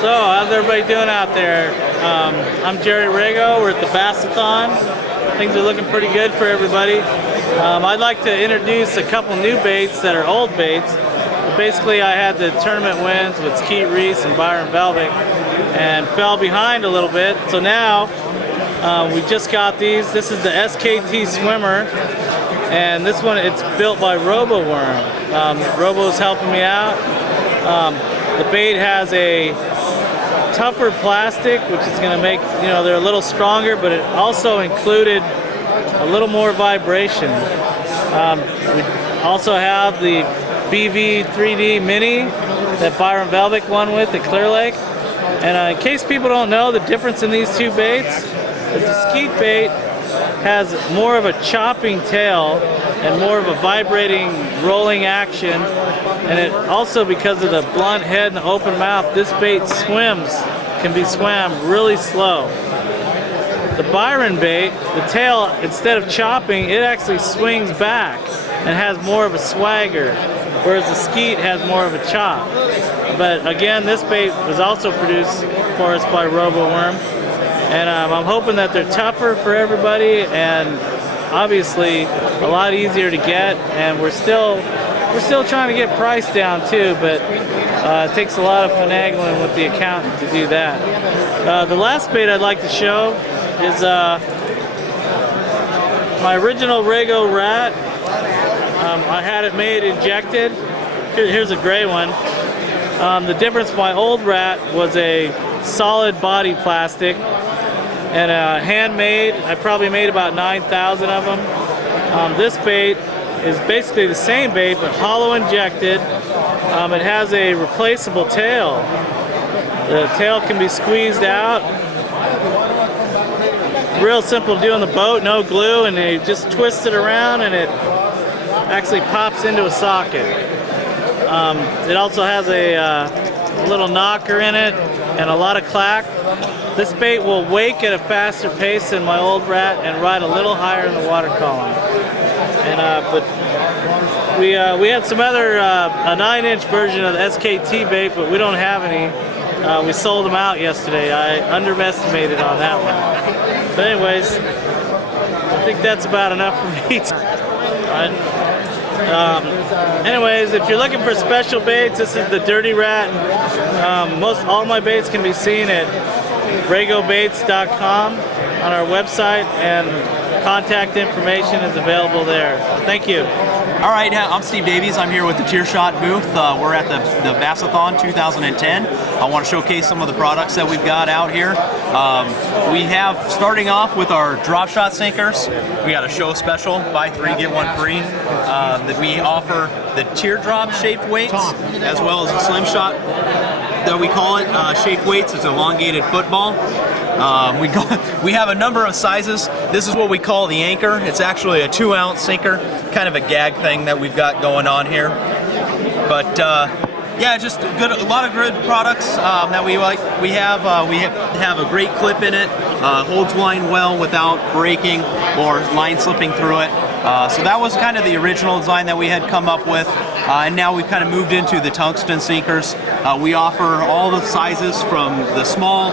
So, how's everybody doing out there? I'm Jerry Rago. We're at the Bass-a-thon. Things are looking pretty good for everybody. I'd like to introduce a couple new baits that are old baits. Basically, I had the tournament wins with Skeet Reese and Byron Velvick and fell behind a little bit. So now we just got these. This is the SKT Swimmer, and this one, it's built by RoboWorm. Robo's helping me out. The bait has a tougher plastic, which is going to make, they're a little stronger, but it also included a little more vibration. We also have the BV 3D Mini that Byron Velvick won with at Clear Lake. And in case people don't know the difference in these two baits, the skeet bait has more of a chopping tail and more of a vibrating, rolling action. And it also, because of the blunt head and the open mouth, this bait can be swam really slow. The Byron bait, the tail, instead of chopping, it actually swings back and has more of a swagger, whereas the skeet has more of a chop. But again, this bait was also produced for us by RoboWorm, and I'm hoping that they're tougher for everybody and obviously a lot easier to get. And we're still trying to get price down too, but it takes a lot of finagling with the accountant to do that. The last bait I'd like to show is my original Rago rat. I had it made injected. Here's a gray one. The difference with my old rat was a solid body plastic and handmade. I probably made about 9,000 of them. This bait is basically the same bait but hollow injected. It has a replaceable tail. The tail can be squeezed out. Real simple to do on the boat, no glue, and they just twist it around and it actually pops into a socket. It also has a little knocker in it and a lot of clack. This bait will wake at a faster pace than my old rat and ride a little higher in the water column. And but we had some other a 9-inch version of the SKT bait, but we don't have any. We sold them out yesterday. I underestimated on that one. But anyways, I think that's about enough for me. Anyways, if you're looking for special baits, this is the Dirty Rat. All my baits can be seen at ragobaits.com on our website, and contact information is available there. Thank you. All right, I'm Steve Davies. I'm here with the Chairshot booth. We're at the Bass-a-thon 2010. I want to showcase some of the products that we've got out here. We have, starting off with our drop shot sinkers. We got a show special, buy 3 get 1 free. That we offer the teardrop shaped weights as well as a slim shot that we call it, shaped weights. It's elongated football. We have a number of sizes. This is what we call the anchor. It's actually a 2-ounce sinker, kind of a gag thing that we've got going on here. But yeah, just a lot of good products that we like. We have a great clip in it. Holds line well without breaking or line slipping through it. So that was kind of the original design that we had come up with, and now we've kind of moved into the tungsten sinkers. We offer all the sizes from the small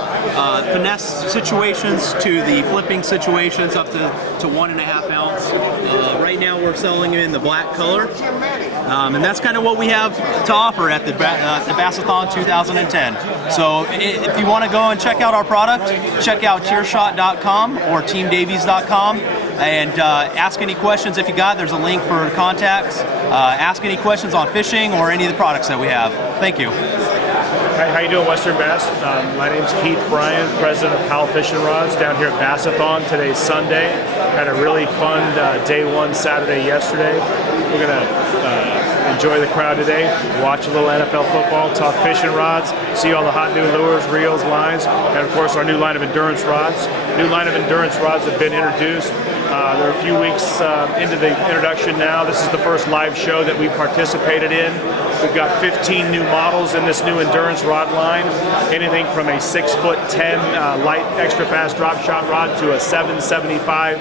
finesse situations to the flipping situations up to 1.5 ounce. Right now we're selling it in the black color, and that's kind of what we have to offer at the Bass-a-thon 2010. So if you want to go and check out our product, check out Chairshot.com or TeamDavies.com. and ask any questions if you got. There's a link for contacts. Ask any questions on fishing or any of the products that we have. Thank you. Hi, how you doing, Western Bass? My name's Keith Bryan, president of Powell Fishing Rods, down here at Bass-a-thon. Today's Sunday. Had a really fun day one Saturday yesterday. We're gonna enjoy the crowd today, watch a little NFL football, talk fishing rods, see all the hot new lures, reels, lines, and of course our new line of endurance rods. New line of endurance rods have been introduced. They're a few weeks into the introduction now. This is the first live show that we participated in. We've got 15 new models in this new endurance rod line. Anything from a 6'10" light extra fast drop shot rod to a 775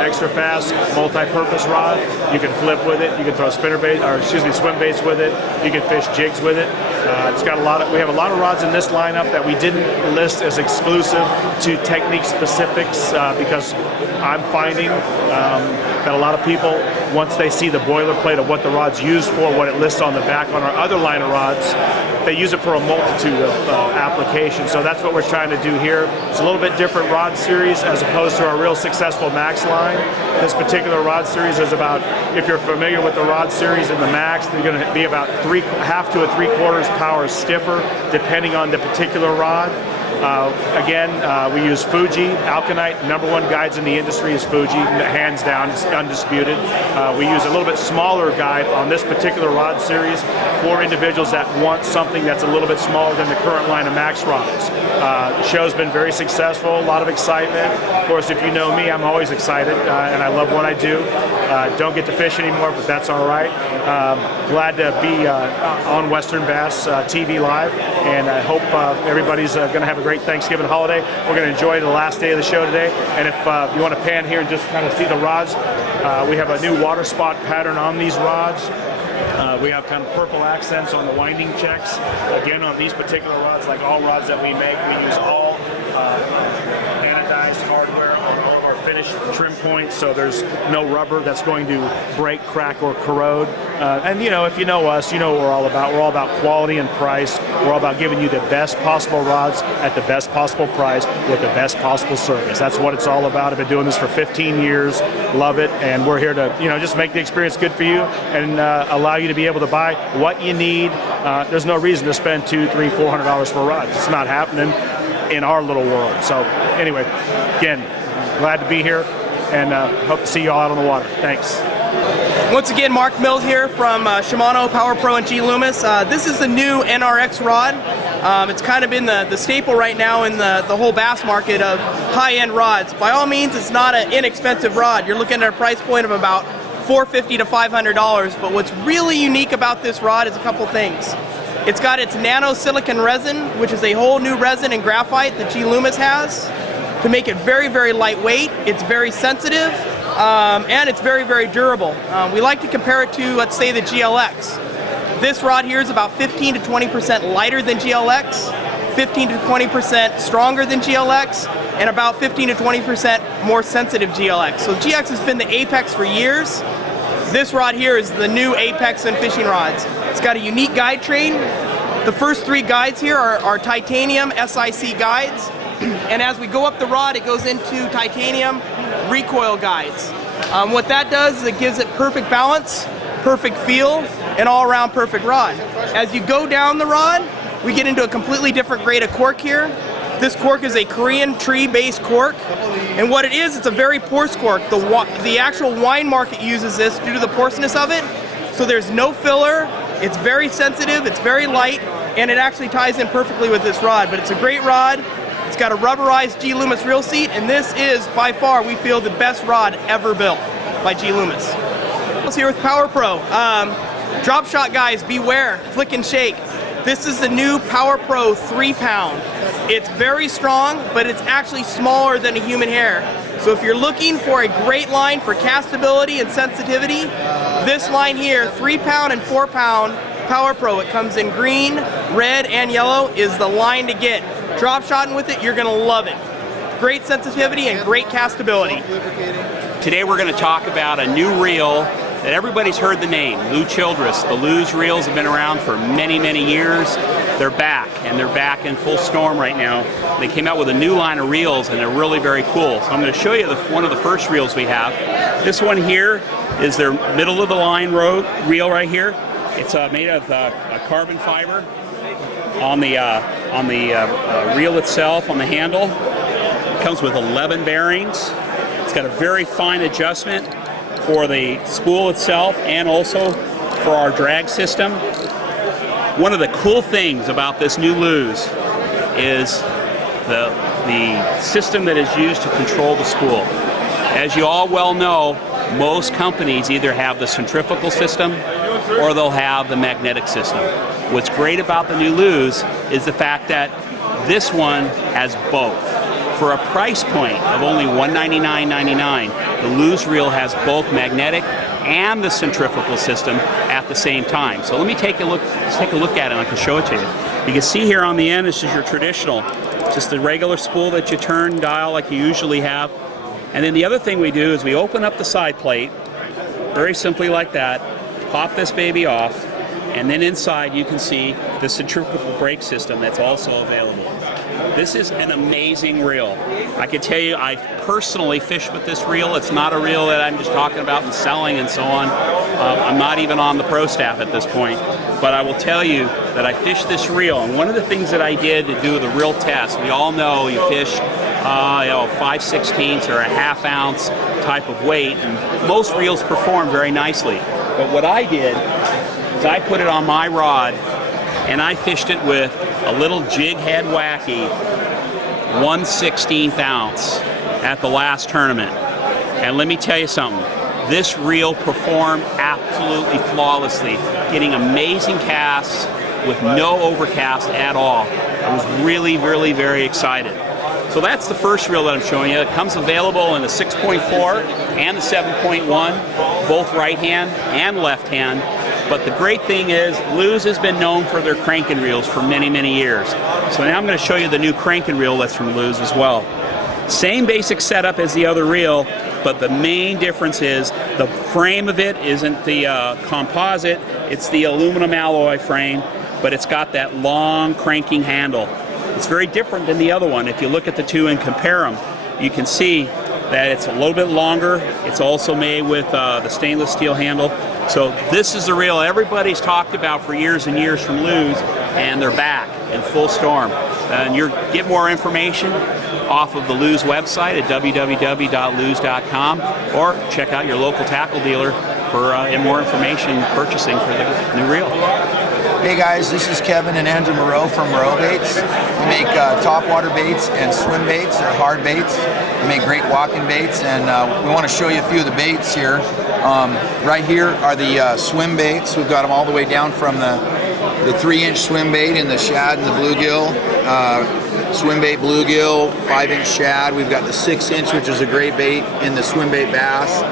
extra fast multi-purpose rod. You can flip with it. You can throw swim baits with it. You can fish jigs with it. It's got we have a lot of rods in this lineup that we didn't list as exclusive to technique specifics because I'm finding that a lot of people, once they see the boilerplate of what the rod's used for, what it lists on the back on our other line of rods, they use it for a multitude of applications. So that's what we're trying to do here. It's a little bit different rod series as opposed to our real successful Max line. This particular rod series is about, if you're familiar with the rod series in the Max, they're going to be about half to a 3/4 power stiffer, depending on the particular rod. Again, we use Fuji, Alkanite. #1 guides in the industry is Fuji, hands down, it's undisputed. We use a little bit smaller guide on this particular rod series for individuals that want something that's a little bit smaller than the current line of Max rods. The show's been very successful, a lot of excitement. Of course, if you know me, I'm always excited, and I love what I do. Don't get to fish anymore, but that's all right. Glad to be on Western Bass TV Live, and I hope everybody's going to have a great Thanksgiving holiday. We're going to enjoy the last day of the show today, and if you want to pan here and just kind of see the rods, we have a new water spot pattern on these rods. We have kind of purple accents on the winding checks. Again, on these particular rods, like all rods that we make, we use all anodized hardware on all of our finished trim points, so there's no rubber that's going to break, crack, or corrode. And you know, if you know us, you know what we're all about. We're all about quality and price. We're all about giving you the best possible rods at the best possible price with the best possible service. That's what it's all about. I've been doing this for 15 years, love it, and we're here to, you know, just make the experience good for you and allow you to be able to buy what you need. There's no reason to spend $200, $300, $400 for rods. It's not happening in our little world. So anyway, again, glad to be here, and hope to see you all out on the water. Thanks. Once again, Mark Mills here from Shimano, Power Pro, and G Loomis. This is the new NRX rod. It's kind of been the staple right now in the whole bass market of high-end rods. By all means, it's not an inexpensive rod. You're looking at a price point of about $450 to $500, but what's really unique about this rod is a couple things. It's got its nano silicon resin, which is a whole new resin and graphite that G Loomis has to make it very, very lightweight. It's very sensitive, and it's very, very durable. We like to compare it to, let's say, the GLX. This rod here is about 15 to 20% lighter than GLX, 15 to 20% stronger than GLX, and about 15 to 20% more sensitive GLX. So GX has been the apex for years. This rod here is the new apex in fishing rods. It's got a unique guide train. The first 3 guides here are titanium SIC guides, and as we go up the rod, it goes into titanium recoil guides. What that does is it gives it perfect balance, perfect feel, and all-around perfect rod. As you go down the rod, we get into a completely different grade of cork here. This cork is a Korean tree-based cork, and what it is, it's a very porous cork. The actual wine market uses this due to the porousness of it, so there's no filler, it's very sensitive, it's very light, and it actually ties in perfectly with this rod. But it's a great rod. It's got a rubberized G Loomis reel seat, and this is, by far, we feel, the best rod ever built by G Loomis. Here with Power Pro. Drop shot guys, beware, flick and shake. This is the new Power Pro 3-pound. It's very strong, but it's actually smaller than a human hair. So if you're looking for a great line for castability and sensitivity, this line here, 3-pound and 4-pound Power Pro, it comes in green, red, and yellow, is the line to get. Drop shotting with it, you're gonna love it. Great sensitivity and great castability. Today we're going to talk about a new reel that everybody's heard the name, Lou Childress. The Lou's reels have been around for many, many years. They're back, and they're back in full storm right now. They came out with a new line of reels, and they're really very cool. So I'm going to show you one of the first reels we have. This one here is their middle of the line reel right here. It's made of carbon fiber on the reel itself, on the handle. It comes with 11 bearings. It's got a very fine adjustment for the spool itself and also for our drag system. One of the cool things about this new Lou's is the system that is used to control the spool. As you all well know, most companies either have the centrifugal system or they'll have the magnetic system. What's great about the new Luz is the fact that this one has both. For a price point of only $199.99, the Luz reel has both magnetic and the centrifugal system at the same time. So let me take a look at it and I can show it to you. You can see here on the end, this is your traditional, just the regular spool that you turn, dial like you usually have. And then the other thing we do is we open up the side plate, very simply like that, pop this baby off, and then inside you can see the centrifugal brake system that's also available. This is an amazing reel. I can tell you, I personally fish with this reel. It's not a reel that I'm just talking about and selling and so on. I'm not even on the pro staff at this point. But I will tell you that I fished this reel, and one of the things that I did to do the reel test, we all know you fish 5/16 or a ½ ounce type of weight, and most reels perform very nicely. But what I did is I put it on my rod and I fished it with a little jig head wacky 1/16 ounce at the last tournament. And let me tell you something, this reel performed absolutely flawlessly, getting amazing casts with no overcast at all. I was really, really very excited. So that's the first reel that I'm showing you. It comes available in the 6.4 and the 7.1, both right hand and left hand. But the great thing is, Luz has been known for their cranking reels for many, many years. So now I'm going to show you the new cranking reel that's from Luz as well. Same basic setup as the other reel, but the main difference is the frame of it isn't the composite, it's the aluminum alloy frame, but it's got that long cranking handle. It's very different than the other one. If you look at the two and compare them, you can see that it's a little bit longer. It's also made with the stainless steel handle. So this is the reel everybody's talked about for years and years from Luz, and they're back in full storm. And you get more information off of the Luz website at www.luz.com, or check out your local tackle dealer for more information purchasing for the new reel. Hey guys, this is Kevin and Andrew Moreau from Moreau Baits. We make topwater baits and swim baits. They're hard baits. We make great walking baits, and we want to show you a few of the baits here. Right here are the swim baits. We've got them all the way down from the 3-inch swim bait in the shad and the bluegill, swim bait bluegill, 5-inch shad. We've got the 6-inch, which is a great bait, in the swim bait bass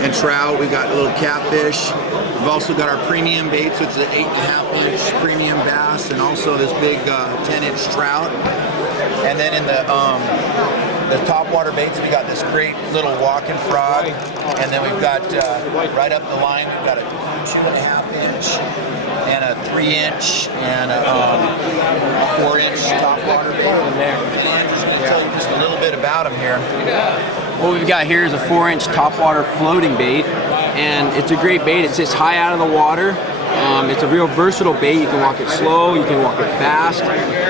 and trout. We've got little catfish. We've also got our premium baits, which is an 8.5-inch premium bass, and also this big 10-inch trout. And then in the topwater baits, we got this great little walking frog, and then we've got right up the line, we've got a 2.5-inch and a 3-inch and a 4-inch topwater bait. And Andrew's going to tell you just a little bit about them here. What we've got here is a 4-inch topwater floating bait, and it's a great bait. It sits high out of the water. It's a real versatile bait. You can walk it slow, you can walk it fast.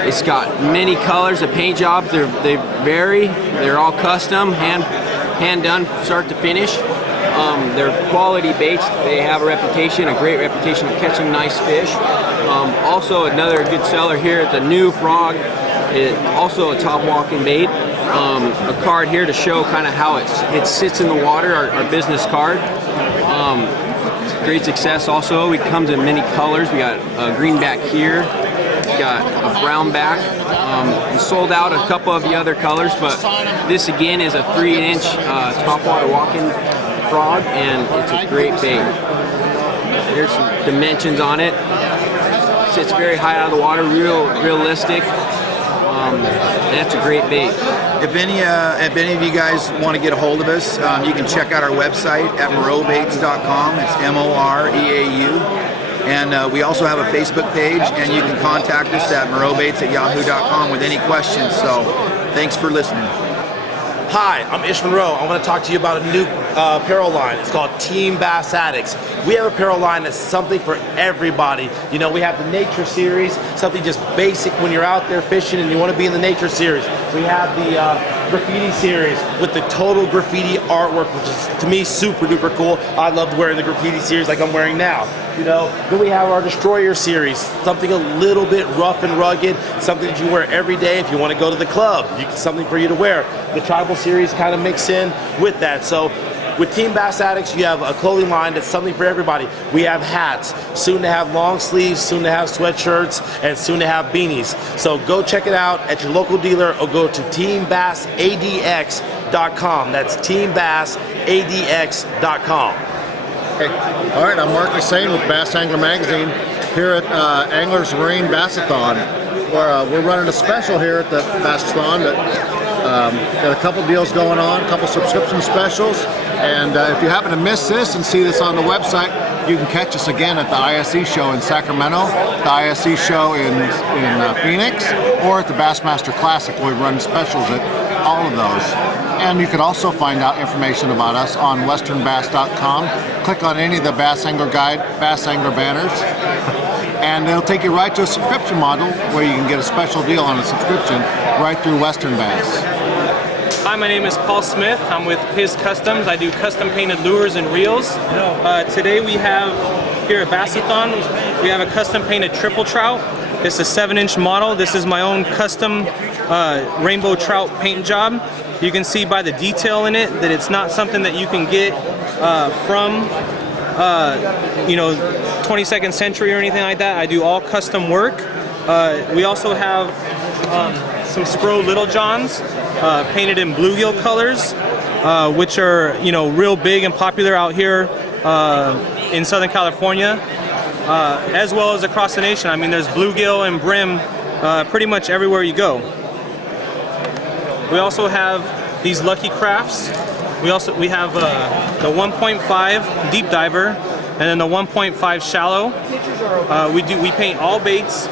It's got many colors. The paint jobs, they vary. They're all custom, hand done, start to finish. They're quality baits. They have a great reputation of catching nice fish. Also, another good seller here is the new frog. Also a top walking bait. A card here to show kind of how it sits in the water, our business card. Great success also. It comes in many colors. We got a green back here. We got a brown back. We sold out a couple of the other colors, but this again is a 3-inch topwater walking frog, and it's a great bait. Here's some dimensions on it. Sits very high out of the water, realistic. That's a great bait. If any of you guys want to get a hold of us, you can check out our website at moreaubaits.com. It's M-O-R-E-A-U. And we also have a Facebook page, and you can contact us at moreaubaits@yahoo.com with any questions. So thanks for listening. Hi, I'm Ish Monroe. I want to talk to you about a new apparel line. It's called Team Bass Addicts. We have an apparel line that's something for everybody. You know, we have the Nature Series, something just basic when you're out there fishing and you want to be in the Nature Series. We have the Graffiti Series with the total graffiti artwork, which is, to me, super duper cool. I loved wearing the Graffiti Series like I'm wearing now. You know, then we have our Destroyer Series, something a little bit rough and rugged, something that you wear every day if you want to go to the club. Something for you to wear. The Tribal Series kind of mix in with that. So With Team Bass Addicts, you have a clothing line that's something for everybody. We have hats, soon to have long sleeves, soon to have sweatshirts, and soon to have beanies. So go check it out at your local dealer or go to teambassadx.com. That's teambassadx.com. Hey. All right, I'm Mark Hussain with Bass Angler Magazine here at Anglers Marine Bass-a-thon. We're running a special here at the Bass-a-thon. Got a couple deals going on, a couple subscription specials, and if you happen to miss this and see this on the website, you can catch us again at the ISE show in Sacramento, the ISE show in Phoenix, or at the Bassmaster Classic. We run specials at all of those. And you can also find out information about us on westernbass.com. Click on any of the Bass Angler Guide, Bass Angler banners, and it'll take you right to a subscription model where you can get a special deal on a subscription right through Western Bass. Hi, my name is Paul Smith. I'm with Piz Customs. I do custom painted lures and reels. Today we have, here at Bass-a-thon, we have a custom painted triple trout. It's a 7-inch model. This is my own custom rainbow trout paint job. You can see by the detail in it that it's not something that you can get from 22nd Century or anything like that. I do all custom work. We also have some Scro Little Johns painted in bluegill colors, which are real big and popular out here in Southern California, as well as across the nation. I mean, there's bluegill and brim pretty much everywhere you go. We also have these Lucky Crafts. We have the 1.5 deep diver and then the 1.5 shallow. We paint all baits.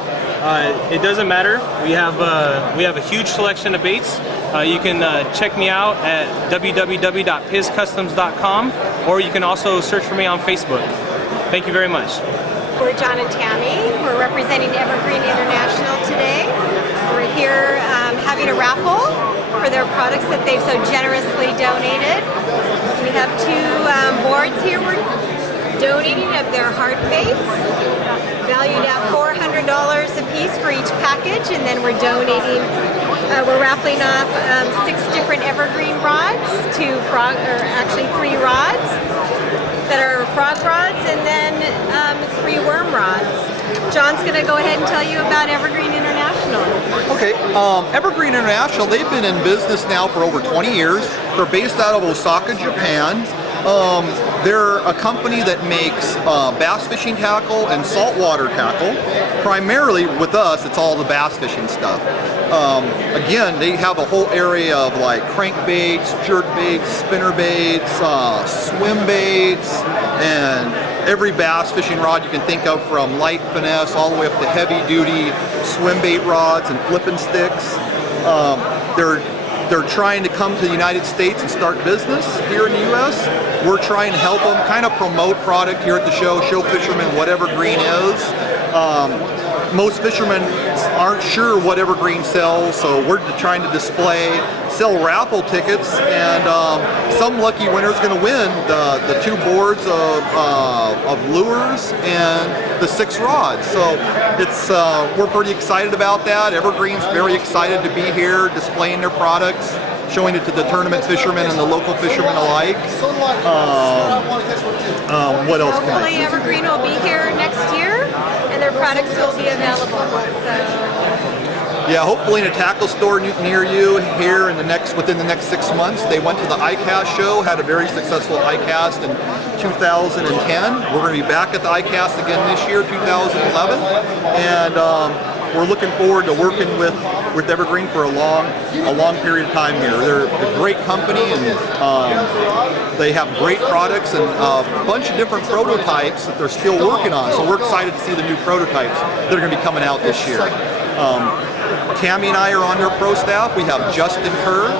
It doesn't matter. We have a huge selection of baits. You can check me out at www.pizcustoms.com, or you can also search for me on Facebook. Thank you very much. We're John and Tammy. We're representing Evergreen International today. We're here having a raffle for their products that they've so generously donated. We have two boards here we're donating of their hard baits, valued at $400 a piece for each package, and then we're donating, we're raffling off 6 different evergreen rods, 3 rods that are frog rods, and then 3 worm rods. John's going to go ahead and tell you about Evergreen International. Okay, Evergreen International, they've been in business now for over 20 years. They're based out of Osaka, Japan. They're a company that makes bass fishing tackle and saltwater tackle. Primarily with us, it's all the bass fishing stuff. Again, they have a whole area of like crankbaits, jerk baits, spinner baits, swim baits, and every bass fishing rod you can think of, from light finesse all the way up to heavy duty swim bait rods and flipping sticks. They're trying to come to the United States and start business here in the U.S. We're trying to help them kind of promote product here at the show, show fishermen what Evergreen is. Most fishermen aren't sure what Evergreen sells, so we're trying to sell raffle tickets, and some lucky winner is going to win the 2 boards of lures and the 6 rods. So it's we're pretty excited about that. Evergreen's very excited to be here, displaying their products, showing it to the tournament fishermen and the local fishermen alike. What else can I Hopefully say? Evergreen will be here next year, and their products will be available. Yeah, hopefully in a tackle store near you here within the next 6 months. They went to the ICAST show, had a very successful ICAST in 2010. We're going to be back at the ICAST again this year, 2011, and we're looking forward to working with Evergreen for a long period of time here. They're a great company, and they have great products and a bunch of different prototypes that they're still working on. So we're excited to see the new prototypes that are going to be coming out this year. Tammy and I are on their pro staff. We have Justin Kerr,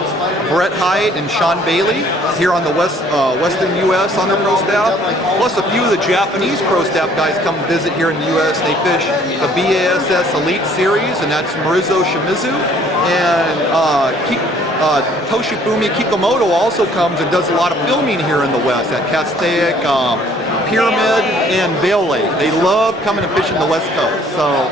Brett Hyatt, and Sean Bailey here on the Western U.S. on their pro staff. Plus a few of the Japanese pro staff guys come visit here in the U.S. They fish the BASS Elite Series, and that's Marizo Shimizu. And Toshifumi Kikumoto also comes and does a lot of filming here in the West at Castaic, Pyramid, and Vail Lake. They love coming and fishing the West Coast. So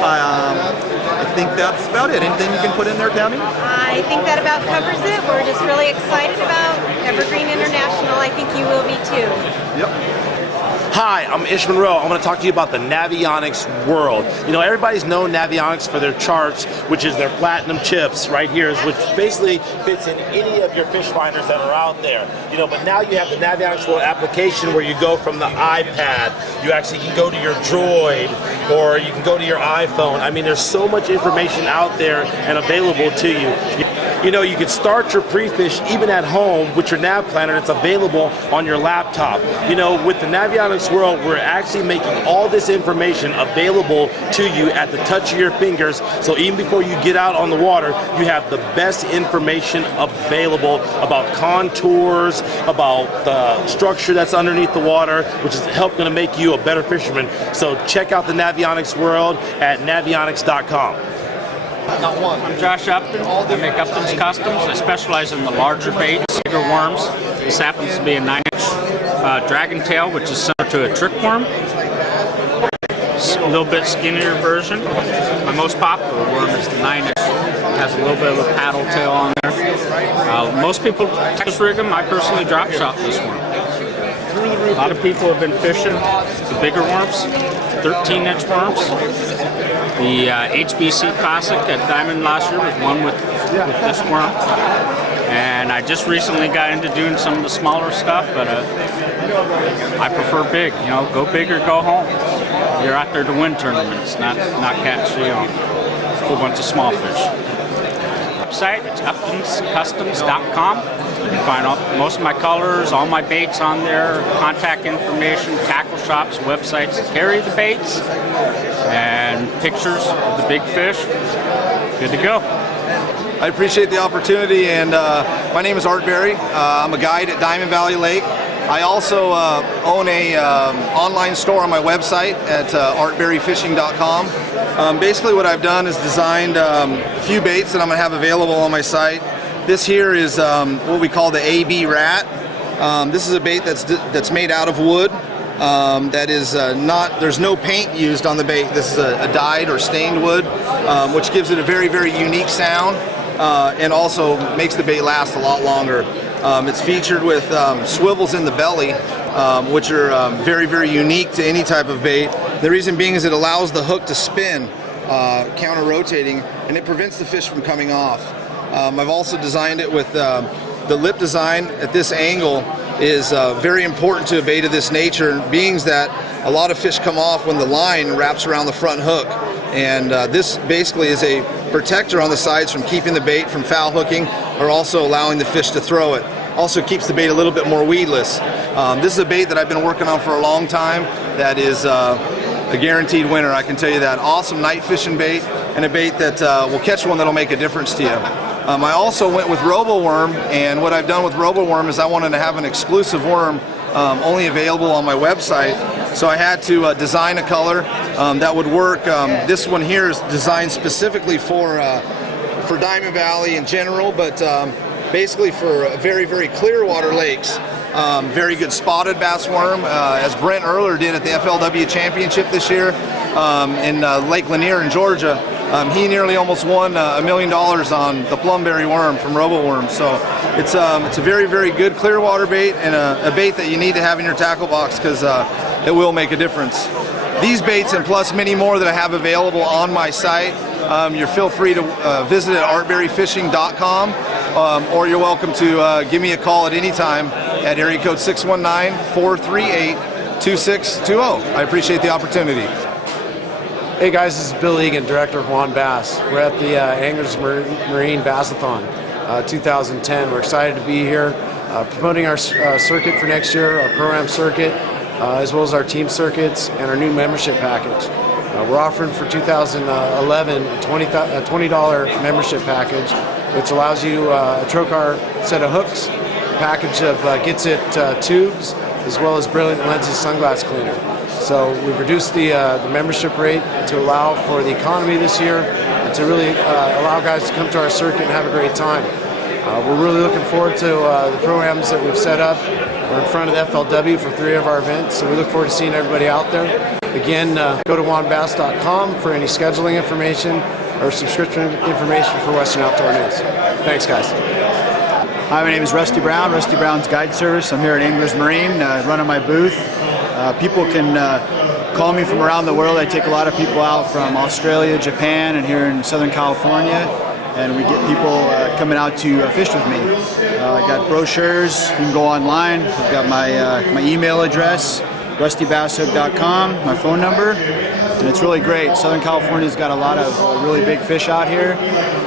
I think that's about it. Anything you can put in there, Tammy? I think that about covers it. We're just really excited about Evergreen International. think you will be too. Yep. Hi, I'm Ish Monroe. I'm going to talk to you about the Navionics world. You know, everybody's known Navionics for their charts, which is their platinum chips right here, which basically fits in any of your fish finders that are out there. You know, but now you have the Navionics world application where you go from the iPad, you actually can go to your Droid, or you can go to your iPhone. I mean, there's so much information out there and available to you. You know, you can start your pre-fish even at home with your nav planner. It's available on your laptop. You know, with the Navionics world, we're actually making all this information available to you at the touch of your fingers. So even before you get out on the water, you have the best information available about contours, about the structure that's underneath the water, which is going to make you a better fisherman. So check out the Navionics world at navionics.com. Not one. I'm Josh Upton. I make Upton's Customs. I specialize in the larger baits, bigger worms. This happens to be a 9-inch dragon tail, which is similar to a trick worm. A little bit skinnier version. My most popular worm is the 9-inch. It has a little bit of a paddle tail on there. Most people Texas rig them. I personally drop shot this one. A lot of people have been fishing the bigger worms, 13-inch worms. The HBC Classic at Diamond last year was one with this worm. And I just recently got into doing some of the smaller stuff, but I prefer big. You know, go big or go home. You're out there to win tournaments, not catch, you know, a whole bunch of small fish. Website, it's uptonscustoms.com. You can find most of my colors, all my baits on there, contact information, tackle shops, websites that carry the baits, and pictures of the big fish. Good to go. I appreciate the opportunity, and my name is Art Berry. I'm a guide at Diamond Valley Lake. I also own a online store on my website at artberryfishing.com. Basically what I've done is designed a few baits that I'm going to have available on my site. This here is what we call the AB Rat. This is a bait that's made out of wood. That is there's no paint used on the bait. This is a dyed or stained wood, which gives it a very, very unique sound and also makes the bait last a lot longer. It's featured with swivels in the belly, which are very, very unique to any type of bait. The reason being is it allows the hook to spin, counter-rotating, and it prevents the fish from coming off. I've also designed it with the lip design at this angle is very important to a bait of this nature, being that a lot of fish come off when the line wraps around the front hook. And this basically is a protector on the sides from keeping the bait from foul hooking or also allowing the fish to throw it. Also keeps the bait a little bit more weedless. This is a bait that I've been working on for a long time that is a guaranteed winner, I can tell you that. Awesome night fishing bait, and a bait that will catch one that'll make a difference to you. I also went with RoboWorm, and what I've done with RoboWorm is I wanted to have an exclusive worm only available on my website. So I had to design a color that would work. This one here is designed specifically for Diamond Valley in general, but basically for very, very clear water lakes. Very good spotted bass worm, as Brent Earler did at the FLW Championship this year in Lake Lanier in Georgia. He nearly almost won $1 million on the plumberry worm from RoboWorm. So it's a very, very good clear water bait, and a bait that you need to have in your tackle box because it will make a difference. These baits and plus many more that I have available on my site, you feel free to visit at artberryfishing.com, or you're welcome to give me a call at any time at area code 619-438-2620. I appreciate the opportunity. Hey guys, this is Bill Egan, Director of Juan Bass. We're at the Anglers Marine Bass-a-thon 2010. We're excited to be here promoting our circuit for next year, our program circuit, as well as our team circuits and our new membership package. We're offering for 2011 a $20 membership package, which allows you a Trocar set of hooks, a package of Gets It tubes, as well as Brilliant Lenses sunglass cleaner. So we've reduced the membership rate to allow for the economy this year and to really allow guys to come to our circuit and have a great time. We're really looking forward to the programs that we've set up. We're in front of the FLW for 3 of our events, so we look forward to seeing everybody out there. Again, go to juanbass.com for any scheduling information or subscription information for Western Outdoor News. Thanks, guys. Hi, my name is Rusty Brown, Rusty Brown's Guide Service. I'm here at Anglers Marine, running my booth. People can call me from around the world. I take a lot of people out from Australia, Japan, and here in Southern California, and we get people coming out to fish with me. I got brochures. You can go online. I've got my email address, rustybasshook.com, my phone number, and it's really great. Southern California's got a lot of really big fish out here,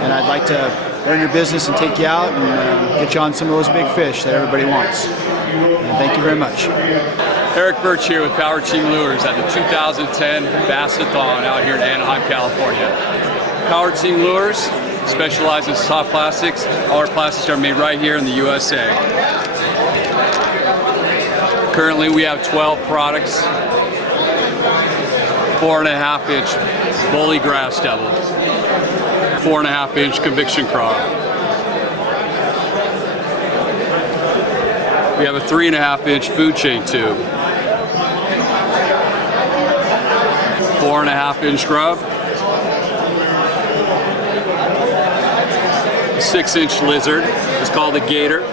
and I'd like to learn your business and take you out and get you on some of those big fish that everybody wants. And thank you very much. Eric Birch here with Power Team Lures at the 2010 Bass-a-thon out here in Anaheim, California. Power Team Lures specializes in soft plastics. All our plastics are made right here in the USA. Currently we have 12 products. 4.5-inch Bully Grass Devil. 4.5-inch Conviction Craw. We have a 3.5-inch Food Chain Tube. 4.5-inch Grub. A 6-inch Lizard. It's called a Gator.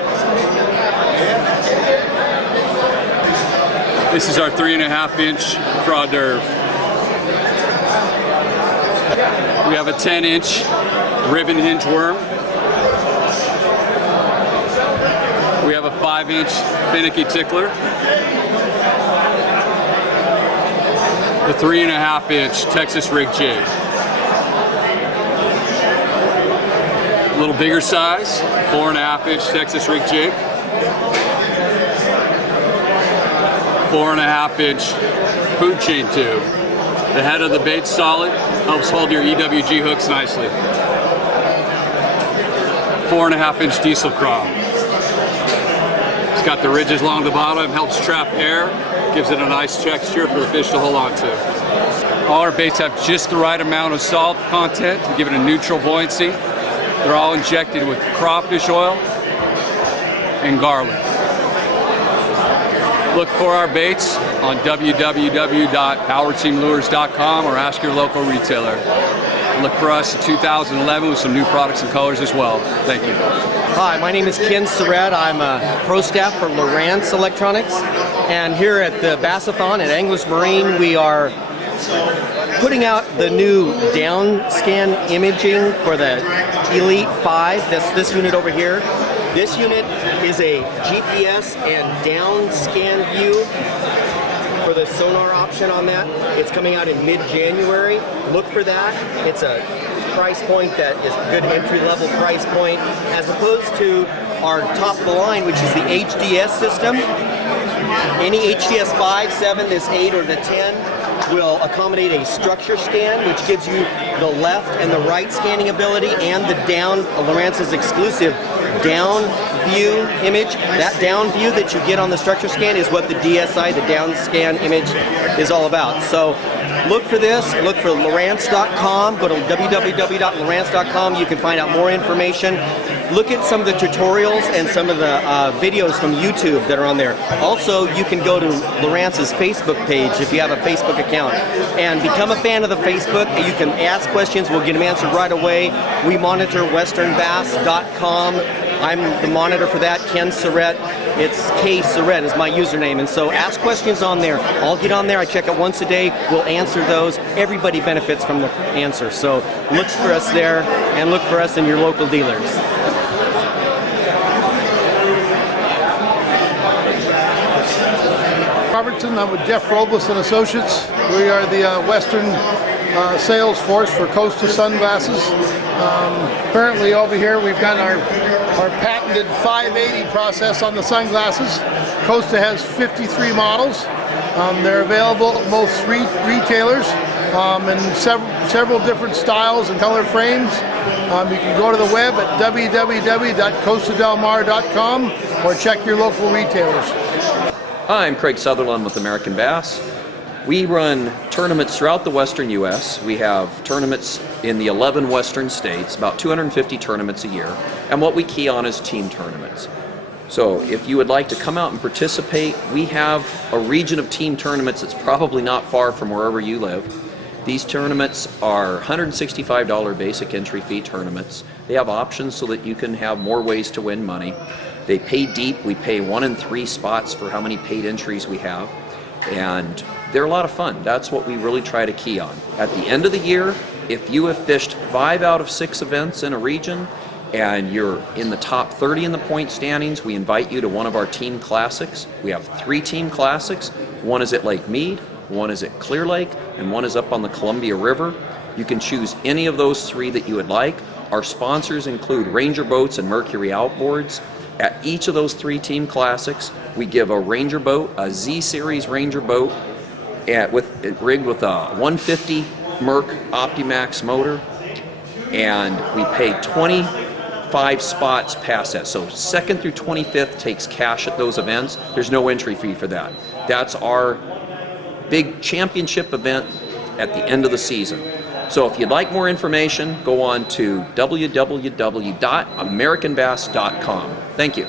This is our 3.5-inch Craw Derv. We have a 10-inch Ribbon Hinge Worm. We have a 5-inch Finicky Tickler. The 3.5-inch Texas Rig Jig. A little bigger size, 4.5-inch Texas Rig Jig. 4.5-inch Food Chain Tube. The head of the bait's solid, helps hold your EWG hooks nicely. 4.5-inch Diesel Craw. It's got the ridges along the bottom, helps trap air, gives it a nice texture for the fish to hold on to. All our baits have just the right amount of salt content to give it a neutral buoyancy. They're all injected with crawfish oil and garlic. Look for our baits on www.powerteamlures.com or ask your local retailer. Look for us in 2011 with some new products and colors as well. Thank you. Hi, my name is Ken Surat. I'm a pro staff for Lowrance Electronics, and here at the Bass-a-thon at Anglers Marine we are putting out the new down scan imaging for the Elite 5. That's this unit over here. This unit is a GPS and down scan view for the sonar option on that. It's coming out in mid-January. Look for that. It's a price point that is a good entry-level price point, as opposed to our top of the line, which is the HDS system. Any HDS 5, 7, this 8, or the 10 will accommodate a structure scan, which gives you the left and the right scanning ability, and the down, Lowrance's exclusive down view image. That down view that you get on the structure scan is what the DSI, the down scan image, is all about. So look for this, look for Lowrance.com, go to www.lowrance.com, you can find out more information. Look at some of the tutorials and some of the videos from YouTube that are on there. Also, you can go to Lowrance's Facebook page if you have a Facebook account and become a fan of the Facebook. You can ask questions, we'll get them answered right away. We monitor westernbass.com. I'm the monitor for that, Ken Surat. It's K Surat is my username, and so ask questions on there. I'll get on there, I check it once a day, we'll answer those. Everybody benefits from the answer, so look for us there and look for us in your local dealers. Robertson, I'm with Jeff Robles and Associates. We are the Western sales force for Costa sunglasses. Currently over here we've got our patented 580 process on the sunglasses. Costa has 53 models. They're available at most retailers in several different styles and color frames. You can go to the web at www.costadelmar.com or check your local retailers. Hi, I'm Craig Sutherland with American Bass. We run tournaments throughout the western U.S. We have tournaments in the 11 western states, about 250 tournaments a year, and what we key on is team tournaments. So if you would like to come out and participate, we have a region of team tournaments that's probably not far from wherever you live. These tournaments are $165 basic entry fee tournaments. They have options so that you can have more ways to win money. They pay deep. We pay 1 in 3 spots for how many paid entries we have. And they're a lot of fun. That's what we really try to key on. At the end of the year, if you have fished 5 out of 6 events in a region and you're in the top 30 in the point standings, we invite you to one of our team classics. We have 3 team classics. One is at Lake Mead, one is at Clear Lake, and one is up on the Columbia River. You can choose any of those 3 that you would like. Our sponsors include Ranger Boats and Mercury Outboards. At each of those 3 team classics, we give a Ranger boat, a Z-Series Ranger boat, rigged with a 150 Merc Optimax motor, and we pay 25 spots past that. So 2nd through 25th takes cash at those events. There's no entry fee for that. That's our big championship event at the end of the season. So if you'd like more information, go on to www.americanbass.com. Thank you.